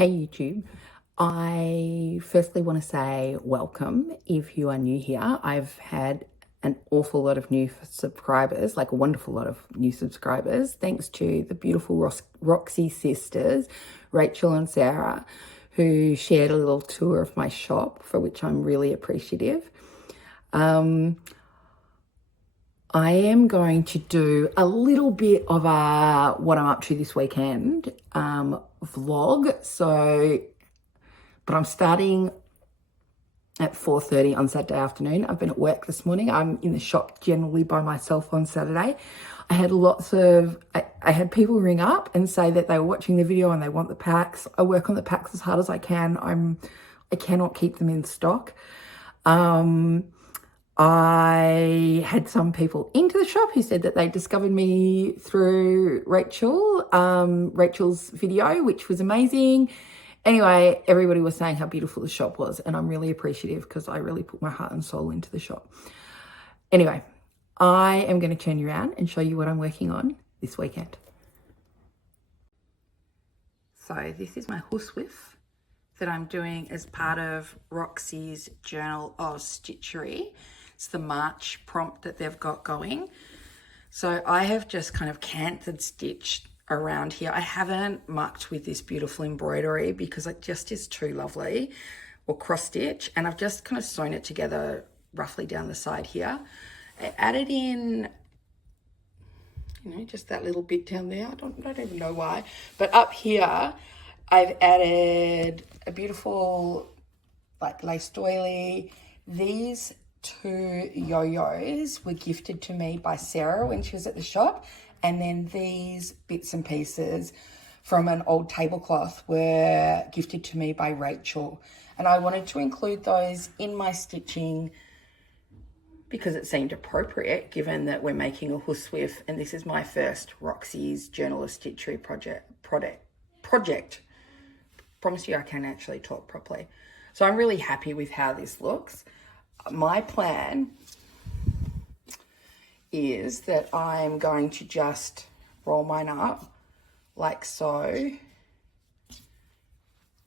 Hey YouTube, I firstly want to say welcome if you are new here. I've had an awful lot of new subscribers, like a wonderful lot of new subscribers, thanks to the beautiful Roxy sisters, Rachel and Sarah, who shared a little tour of my shop, for which I'm really appreciative. I am going to do a little bit of a what I'm up to this weekend vlog. But I'm starting at 4:30 on Saturday afternoon. I've been at work this morning. I'm in the shop generally by myself on Saturday. I had people ring up and say that they were watching the video and they want the packs. I work on the packs as hard as I can. I cannot keep them in stock. I had some people into the shop who said that they discovered me through Rachel's video, which was amazing. Anyway, everybody was saying how beautiful the shop was, and I'm really appreciative because I really put my heart and soul into the shop. Anyway, I am going to turn you around and show you what I'm working on this weekend. So this is my Huswif that I'm doing as part of Roxy's Journal of Stitchery. It's the March prompt that they've got going. So I have just kind of canted stitched around here. I haven't mucked with this beautiful embroidery because it just is too lovely, or cross stitch, and I've just kind of sewn it together roughly down the side here. I added in, just that little bit down there. I don't even know why, but up here I've added a beautiful like lace doily. These two yo-yos were gifted to me by Sarah when she was at the shop, and then these bits and pieces from an old tablecloth were gifted to me by Rachel, and I wanted to include those in my stitching because it seemed appropriate given that we're making a Huswif and this is my first Roxy's Journal of Stitchery project. Promise you I can actually talk properly. So I'm really happy with how this looks. My plan is that I'm going to just roll mine up like so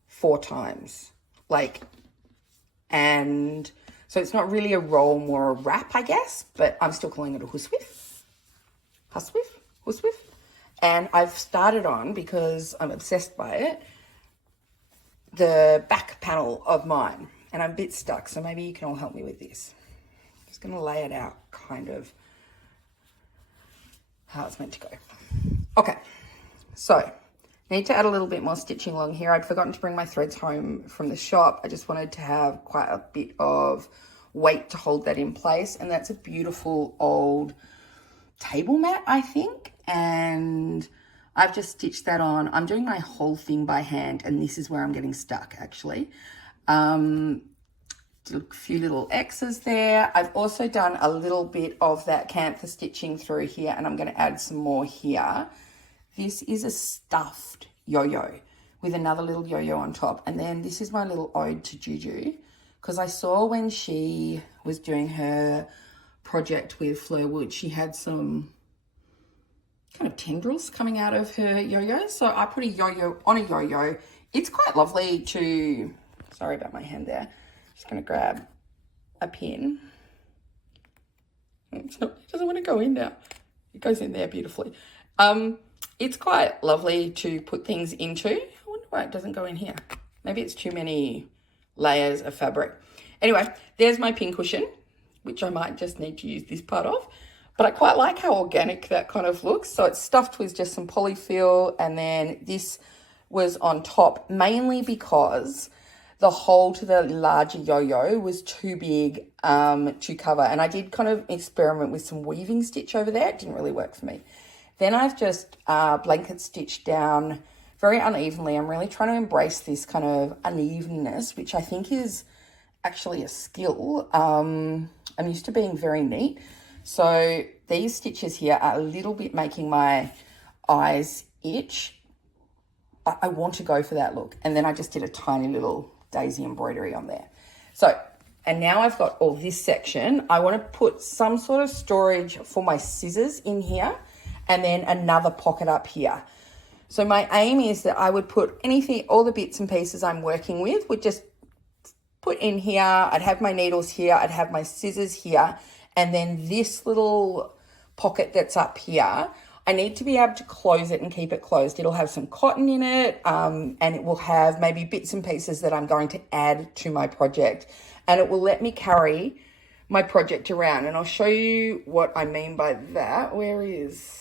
4 times. And so it's not really a roll, more a wrap, I guess, but I'm still calling it a Huswif. Huswif. And I've started on, because I'm obsessed by it, the back panel of mine, and I'm a bit stuck, so maybe you can all help me with this. I'm just going to lay it out kind of how it's meant to go. Okay, so need to add a little bit more stitching along here. I'd forgotten to bring my threads home from the shop. I just wanted to have quite a bit of weight to hold that in place, and that's a beautiful old table mat, I think, and I've just stitched that on. I'm doing my whole thing by hand, and this is where I'm getting stuck, actually. Did a few little X's there. I've also done a little bit of that camphor stitching through here, and I'm going to add some more here. This is a stuffed yo-yo with another little yo-yo on top, and then this is my little ode to Juju, because I saw when she was doing her project with Fleur Wood, she had some kind of tendrils coming out of her yo-yo. So I put a yo-yo on a yo-yo. It's quite lovely to, sorry about my hand there. Just going to grab a pin. It doesn't want to go in now. It goes in there beautifully. It's quite lovely to put things into. I wonder why it doesn't go in here. Maybe it's too many layers of fabric. Anyway, there's my pin cushion, which I might just need to use this part of. But I quite like how organic that kind of looks. So it's stuffed with just some polyfill, and then this was on top, mainly because the hole to the larger yo-yo was too big to cover. And I did kind of experiment with some weaving stitch over there. It didn't really work for me. Then I've just blanket stitched down very unevenly. I'm really trying to embrace this kind of unevenness, which I think is actually a skill. I'm used to being very neat. So these stitches here are a little bit making my eyes itch, but I want to go for that look. And then I just did a tiny little daisy embroidery on there. So, and now I've got all this section. I want to put some sort of storage for my scissors in here, and then another pocket up here. So my aim is that I would put anything, all the bits and pieces I'm working with would just put in here. I'd have my needles here, I'd have my scissors here, and then this little pocket that's up here, I need to be able to close it and keep it closed. It'll have some cotton in it, and it will have maybe bits and pieces that I'm going to add to my project, and it will let me carry my project around. And I'll show you what I mean by that. Where is,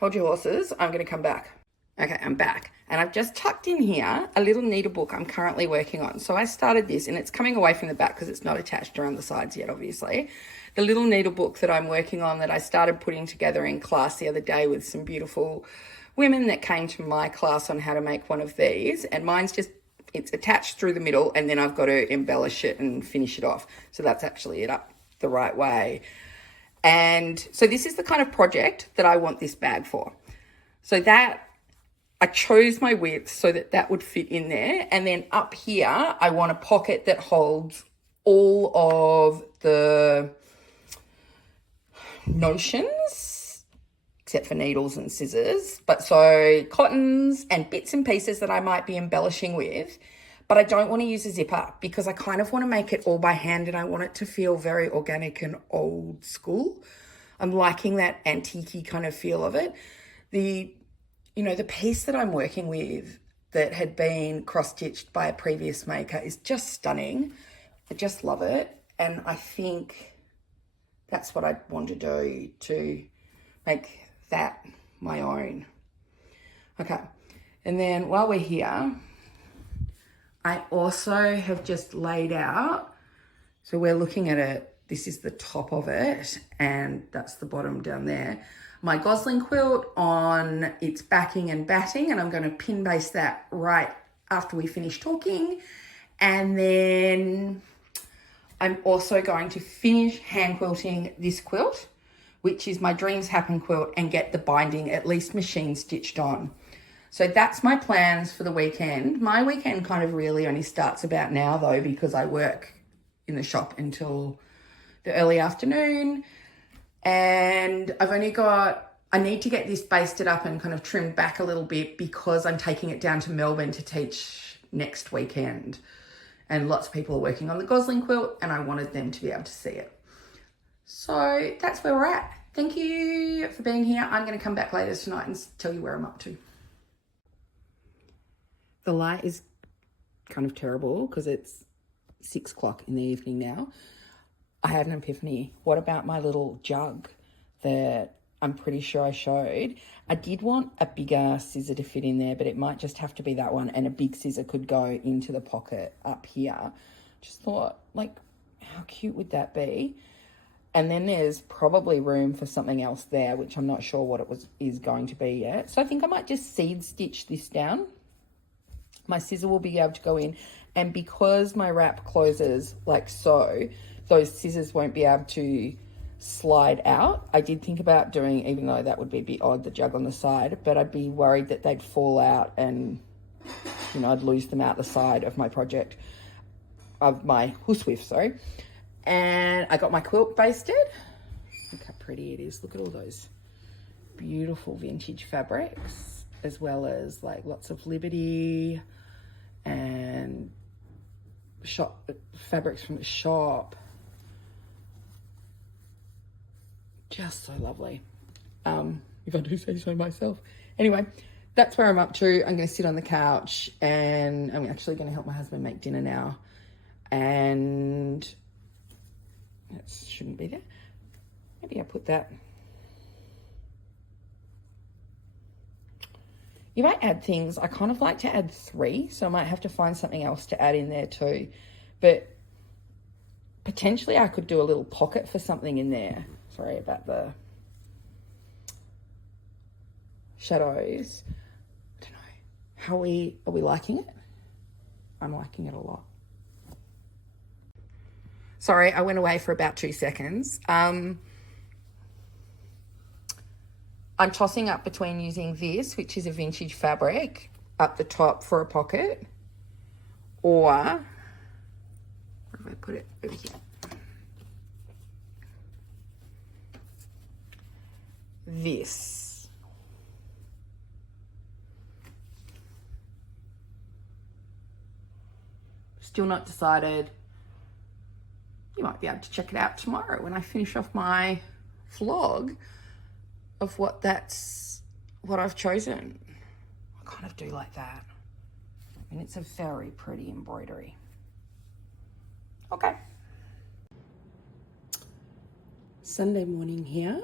hold your horses, I'm going to come back. Okay, I'm back, and I've just tucked in here a little needlebook I'm currently working on. So I started this, and it's coming away from the back because it's not attached around the sides yet, obviously. The little needlebook that I'm working on that I started putting together in class the other day with some beautiful women that came to my class on how to make one of these, and mine's just, it's attached through the middle, and then I've got to embellish it and finish it off. So that's actually it up the right way. And so this is the kind of project that I want this bag for. So that, I chose my width so that that would fit in there. And then up here, I want a pocket that holds all of the notions, except for needles and scissors. But so cottons and bits and pieces that I might be embellishing with. But I don't want to use a zipper because I kind of want to make it all by hand, and I want it to feel very organic and old school. I'm liking that antique-y kind of feel of it. The piece that I'm working with that had been cross-stitched by a previous maker is just stunning. I just love it. And I think that's what I want to do to make that my own. Okay. And then while we're here, I also have just laid out, so we're looking at it, this is the top of it, and that's the bottom down there. My Gosling quilt on its backing and batting, and I'm going to pin base that right after we finish talking. And then I'm also going to finish hand quilting this quilt, which is my Dreams Happen quilt, and get the binding at least machine stitched on. So that's my plans for the weekend. My weekend kind of really only starts about now though, because I work in the shop until the early afternoon. And I need to get this basted up and kind of trimmed back a little bit because I'm taking it down to Melbourne to teach next weekend. And lots of people are working on the Gosling quilt, and I wanted them to be able to see it. So that's where we're at. Thank you for being here. I'm going to come back later tonight and tell you where I'm up to. The light is kind of terrible because it's 6 o'clock in the evening now. I had an epiphany. What about my little jug that I'm pretty sure I showed? I did want a bigger scissor to fit in there, but it might just have to be that one, and a big scissor could go into the pocket up here. Just thought, like, how cute would that be? And then there's probably room for something else there, which I'm not sure what is going to be yet. So I think I might just seed stitch this down. My scissor will be able to go in, and because my wrap closes like so, those scissors won't be able to slide out. I did think about doing, even though that would be a bit odd, the jug on the side, but I'd be worried that they'd fall out and, I'd lose them out the side of my project, of my Huswif, sorry. And I got my quilt basted. Look how pretty it is. Look at all those beautiful vintage fabrics, as well as like lots of Liberty and fabrics from the shop. Just so lovely, if I do say so myself. Anyway, that's where I'm up to. I'm going to sit on the couch, and I'm actually going to help my husband make dinner now. And that shouldn't be there. Maybe I'll put that. You might add things. I kind of like to add 3, so I might have to find something else to add in there too. But potentially I could do a little pocket for something in there. Sorry about the shadows. I don't know. Are we liking it? I'm liking it a lot. Sorry, I went away for about 2 seconds. I'm tossing up between using this, which is a vintage fabric, up the top for a pocket, or, where have I put it? Over here. This. still not decided, you might be able to check it out tomorrow when I finish off my vlog of what I've chosen. I kind of do like that. And it's a very pretty embroidery. Okay. Sunday morning here.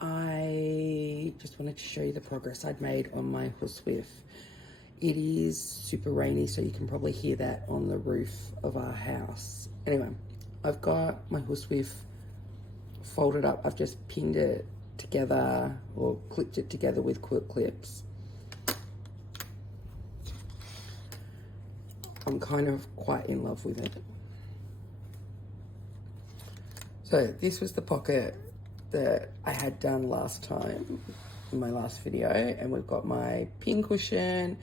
I just wanted to show you the progress I'd made on my Huswif. It is super rainy, so you can probably hear that on the roof of our house. Anyway, I've got my Huswif folded up. I've just pinned it together or clipped it together with quilt clips. I'm kind of quite in love with it. So this was the pocket that I had done last time in my last video, and we've got my pin cushion,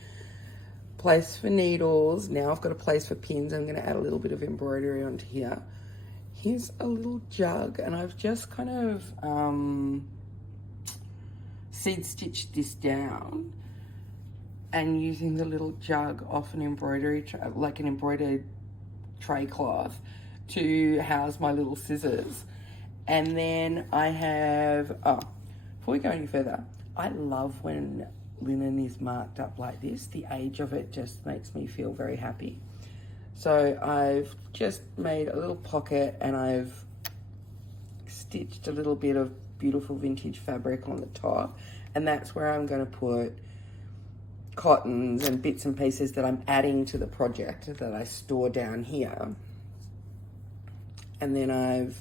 place for needles. Now I've got a place for pins. I'm going to add a little bit of embroidery onto here. Here's a little jug, and I've just kind of seed stitched this down and using the little jug off an embroidery, like an embroidered tray cloth, to house my little scissors. And then I have, before we go any further, I love when linen is marked up like this. The age of it just makes me feel very happy. So I've just made a little pocket and I've stitched a little bit of beautiful vintage fabric on the top, and that's where I'm going to put cottons and bits and pieces that I'm adding to the project that I store down here. And then I've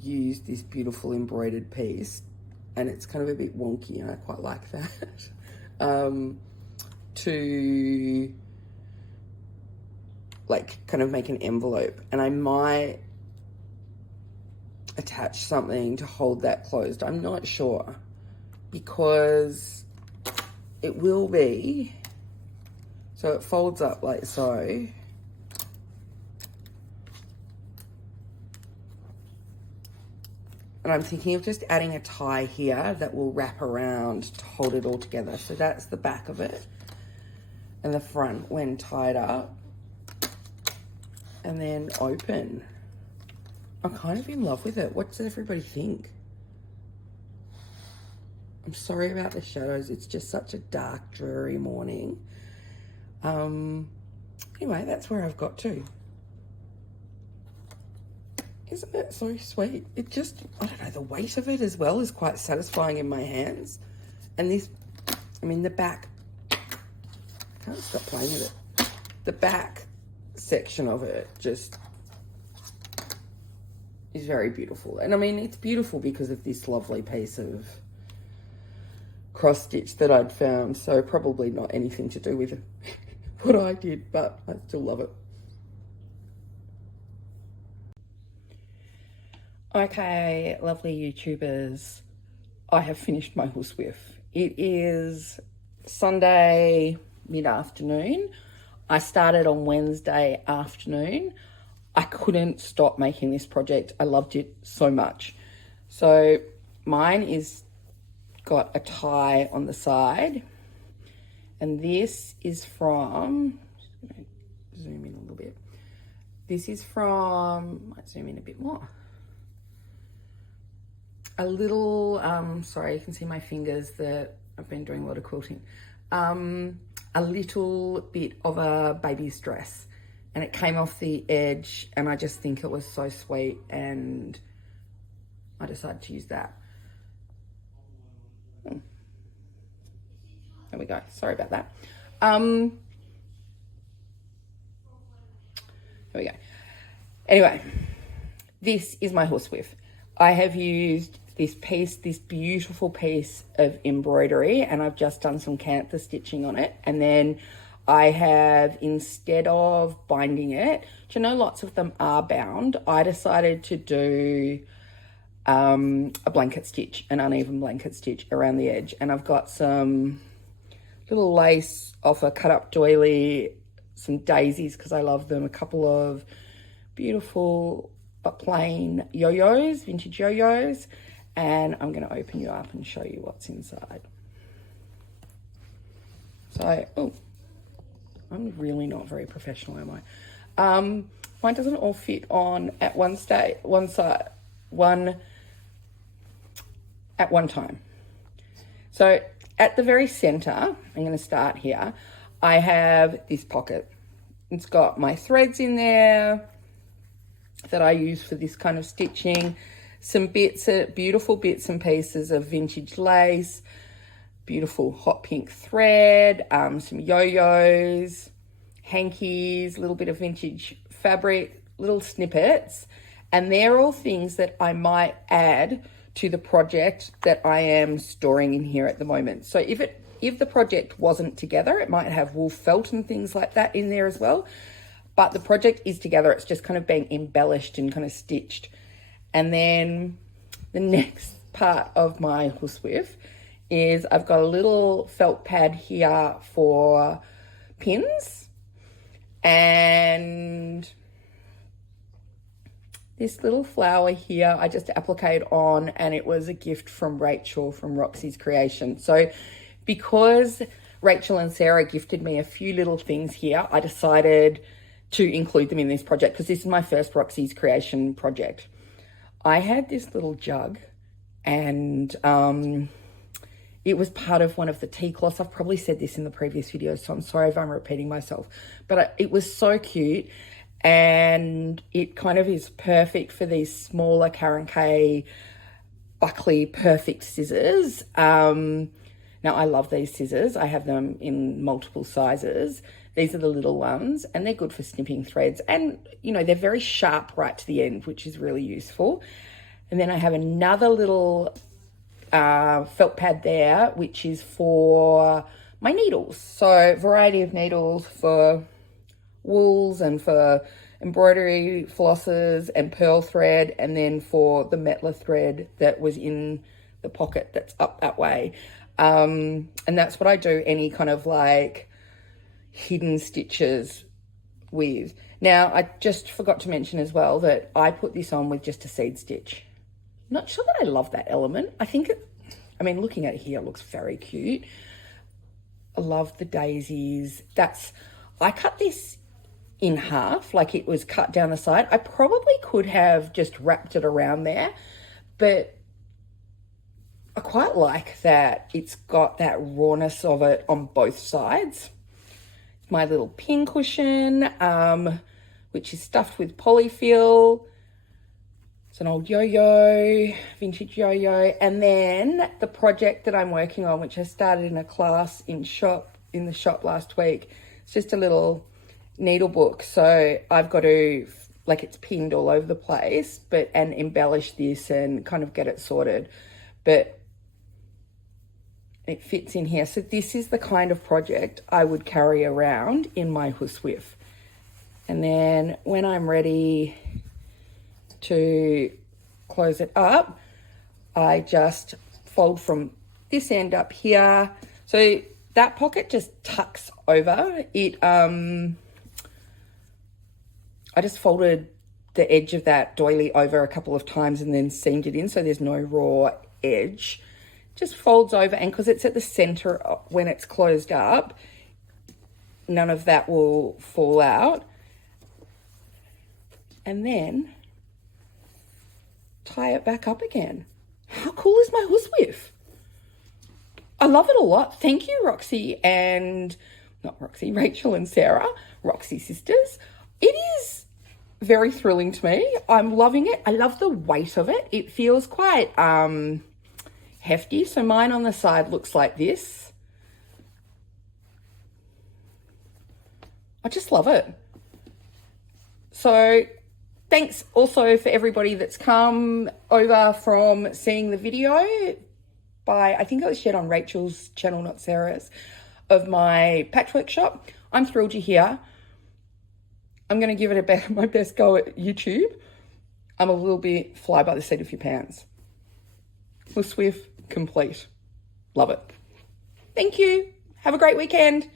used this beautiful embroidered piece, and it's kind of a bit wonky and I quite like that, to like kind of make an envelope. And I might attach something to hold that closed. I'm not sure, because it will be, so it folds up like so. And I'm thinking of just adding a tie here that will wrap around to hold it all together. So that's the back of it. And the front when tied up. And then open. I'm kind of in love with it. What does everybody think? I'm sorry about the shadows. It's just such a dark, dreary morning. Anyway, that's where I've got to. Isn't it so sweet? It just, I don't know, the weight of it as well is quite satisfying in my hands. And this, I mean, the back, I can't stop playing with it. The back section of it just is very beautiful. And I mean, it's beautiful because of this lovely piece of cross stitch that I'd found. So probably not anything to do with what I did, but I still love it. Okay, lovely YouTubers, I have finished my Huswif. It is Sunday mid-afternoon. I started on Wednesday afternoon. I couldn't stop making this project. I loved it so much. So mine is got a tie on the side, and this is from, just gonna zoom in a little bit. This is from, might zoom in a bit more. A little, sorry, you can see my fingers that I've been doing a lot of quilting. A little bit of a baby's dress, and it came off the edge, and I just think it was so sweet, and I decided to use that. There we go. Sorry about that. There we go. Anyway, this is my Huswif. I have used this piece, this beautiful piece of embroidery, and I've just done some cantha stitching on it. And then I have, instead of binding it, do you know lots of them are bound? I decided to do a blanket stitch, an uneven blanket stitch around the edge. And I've got some little lace off a cut up doily, some daisies because I love them, a couple of beautiful but plain yo-yos, vintage yo-yos, and I'm going to open you up and show you what's inside. So, oh, I'm really not very professional, am Mine doesn't all fit on at one side at one time. So at the very center, I'm going to start here, I have this pocket. It's got my threads in there that I use for this kind of stitching, some beautiful bits and pieces of vintage lace, beautiful hot pink thread, some yo-yos, hankies, a little bit of vintage fabric, little snippets, and they're all things that I might add to the project that I am storing in here at the moment. So if the project wasn't together, it might have wool felt and things like that in there as well. But the project is together. It's just kind of being embellished and kind of stitched. And then the next part of my Huswif is I've got a little felt pad here for pins. And this little flower here, I just appliqued on, and it was a gift from Rachel from Roxy's Creation. So because Rachel and Sarah gifted me a few little things here, I decided to include them in this project because this is my first Roxy's Creation project. I had this little jug, and it was part of one of the tea cloths. I've probably said this in the previous video, so I'm sorry if I'm repeating myself, but it was so cute, and it kind of is perfect for these smaller Karen K Buckley perfect scissors. Now, I love these scissors. I have them in multiple sizes. These are the little ones, and they're good for snipping threads. And, you know, they're very sharp right to the end, which is really useful. And then I have another little felt pad there, which is for my needles. So, variety of needles for wools and for embroidery flosses and pearl thread, and then for the Metla thread that was in the pocket that's up that way. And that's what I do any kind of like hidden stitches with. Now, I just forgot to mention as well that I put this on with just a seed stitch. Not sure that I love that element. I mean, looking at it here, it looks very cute. I love the daisies. I cut this in half, like it was cut down the side. I probably could have just wrapped it around there, but I quite like that it's got that rawness of it on both sides. My little pin cushion, which is stuffed with polyfill. It's an old yo-yo, vintage yo-yo. And then the project that I'm working on, which I started in a class in the shop last week, it's just a little needle book. So I've got to, like, it's pinned all over the place, and embellish this and kind of get it sorted. But it fits in here. So this is the kind of project I would carry around in my Huswif. And then when I'm ready to close it up, I just fold from this end up here. So that pocket just tucks over. I just folded the edge of that doily over a couple of times and then seamed it in so there's no raw edge. Just folds over, and because it's at the center when it's closed up, none of that will fall out. And then tie it back up again. How cool is my Huswif? I love it a lot. Thank you, Rachel and Sarah, Roxy sisters. It is very thrilling to me. I'm loving it. I love the weight of it. It feels quite hefty. So mine on the side looks like this. I just love it. So thanks also for everybody that's come over from seeing the video I think it was shared on Rachel's channel, not Sarah's, of my patchwork shop. I'm thrilled you're here. I'm going to give it my best go at YouTube. I'm a little bit fly by the seat of your pants. Huswif complete. Love it. Thank you. Have a great weekend.